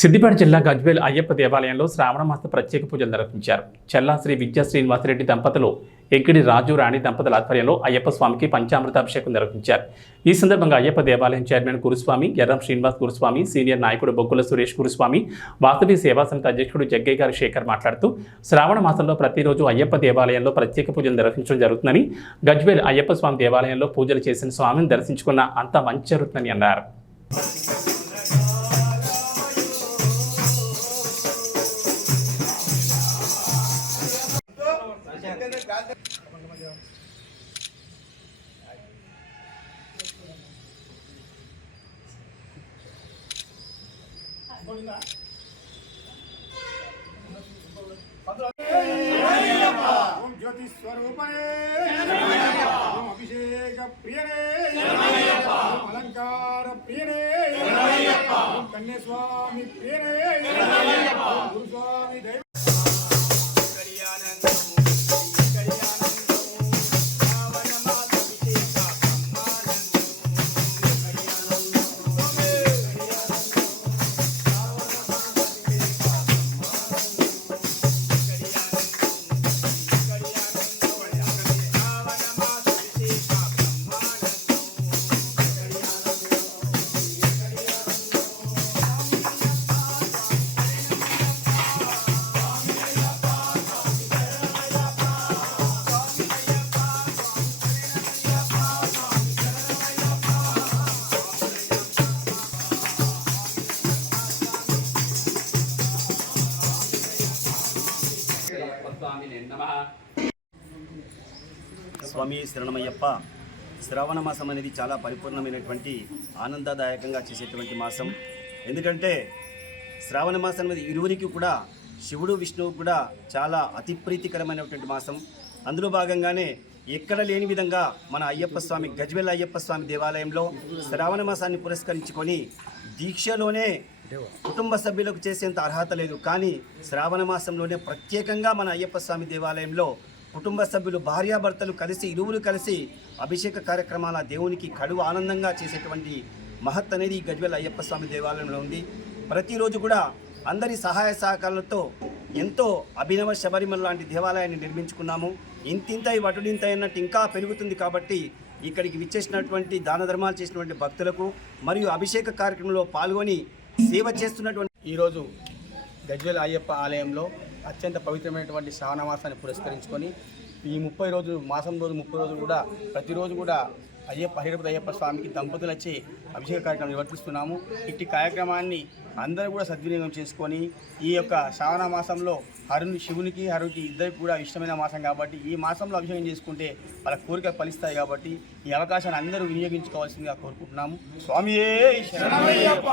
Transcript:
సిద్దిపేట జిల్లా గజ్వేల్ అయ్యప్ప దేవాలయంలో శ్రావణ మాస ప్రత్యేక పూజలు నిర్వహించారు. చెల్లా శ్రీ విద్యా శ్రీనివాసరెడ్డి దంపతులు, ఎక్కిడి రాజు రాణి దంపతుల ఆధ్వర్యంలో అయ్యప్ప స్వామికి పంచామృతాభిషేకం నిర్వహించారు. ఈ సందర్భంగా అయ్యప్ప దేవాలయం చైర్మన్ గురుస్వామి, ఎర్రం శ్రీనివాస్ గురుస్వామి, సీనియర్ నాయకుడు బొగ్గుల సురేష్ గురుస్వామి, వాసవి సేవా సమితి అధ్యక్షుడు జగ్గయ్య గారి శేఖర్ మాట్లాడుతూ శ్రావణ మాసంలో ప్రతిరోజు అయ్యప్ప దేవాలయంలో ప్రత్యేక పూజలు నిర్వహించడం జరుగుతుందని, గజ్వేల్ అయ్యప్ప స్వామి దేవాలయంలో పూజలు చేసిన స్వామిని దర్శించుకున్న అంతా మంచి జరుగుతుందని అన్నారు. ओम ज्योति स्वरूपणे ओम अभिषेक प्रियने ओम अलंकार प्रियने ओम कन्या स्वामी प्रियने ओम गुरु स्वामी देव స్వామి శరణమయ్యప్ప. శ్రావణ మాసం అనేది చాలా పరిపూర్ణమైనటువంటి ఆనందదాయకంగా చేసేటువంటి మాసం. ఎందుకంటే శ్రావణ మాసం అనేది ఇరువురికి కూడా, శివుడు విష్ణువు కూడా చాలా అతి ప్రీతికరమైనటువంటి మాసం. అందులో భాగంగానే ఎక్కడ లేని విధంగా మన అయ్యప్ప స్వామి, గజ్వేల్ అయ్యప్ప స్వామి దేవాలయంలో శ్రావణ మాసాన్ని పురస్కరించుకొని దీక్షలోనే కుటుంబ సభ్యులకు చేసేంత అర్హత లేదు, కానీ శ్రావణ మాసంలోనే ప్రత్యేకంగా మన అయ్యప్ప స్వామి దేవాలయంలో కుటుంబ సభ్యులు, భార్యాభర్తలు కలిసి, ఇరువురు కలిసి అభిషేక కార్యక్రమాల దేవునికి కడువు ఆనందంగా చేసేటువంటి మహత్ అనేది గజ్వేల్ అయ్యప్ప స్వామి దేవాలయంలో ఉంది. ప్రతిరోజు కూడా అందరి సహాయ సహకారాలతో ఎంతో అభినవ శబరిమల లాంటి దేవాలయాన్ని నిర్మించుకున్నాము. ఇంతింత వటుడింత అన్నట్టు ఇంకా పెరుగుతుంది. కాబట్టి ఇక్కడికి విచ్చేసినటువంటి దాన ధర్మాలు చేసినటువంటి భక్తులకు మరియు అభిషేక కార్యక్రమంలో పాల్గొని సేవ చేస్తున్నటువంటి ఈరోజు గజ్వేల్ అయ్యప్ప ఆలయంలో అత్యంత పవిత్రమైనటువంటి శ్రావణ మాసాన్ని పురస్కరించుకొని ఈ 30 రోజులు, మాసం రోజు 30 రోజులు కూడా ప్రతిరోజు కూడా అయ్యప్ప స్వామికి దంపతులు వచ్చి అభిషేక కార్యక్రమం నిర్వర్తిస్తున్నాము. ఇట్టి కార్యక్రమాన్ని అందరూ కూడా సద్వినియోగం చేసుకొని ఈ యొక్క శ్రావణ మాసంలో శివునికి హరునికి ఇద్దరికి కూడా ఇష్టమైన మాసం కాబట్టి ఈ మాసంలో అభిషేకం చేసుకుంటే వాళ్ళ కోరికలు ఫలిస్తాయి. కాబట్టి ఈ అవకాశాన్ని అందరూ వినియోగించుకోవాల్సిందిగా కోరుకుంటున్నాము. స్వామియే శరణమయ్యప్ప.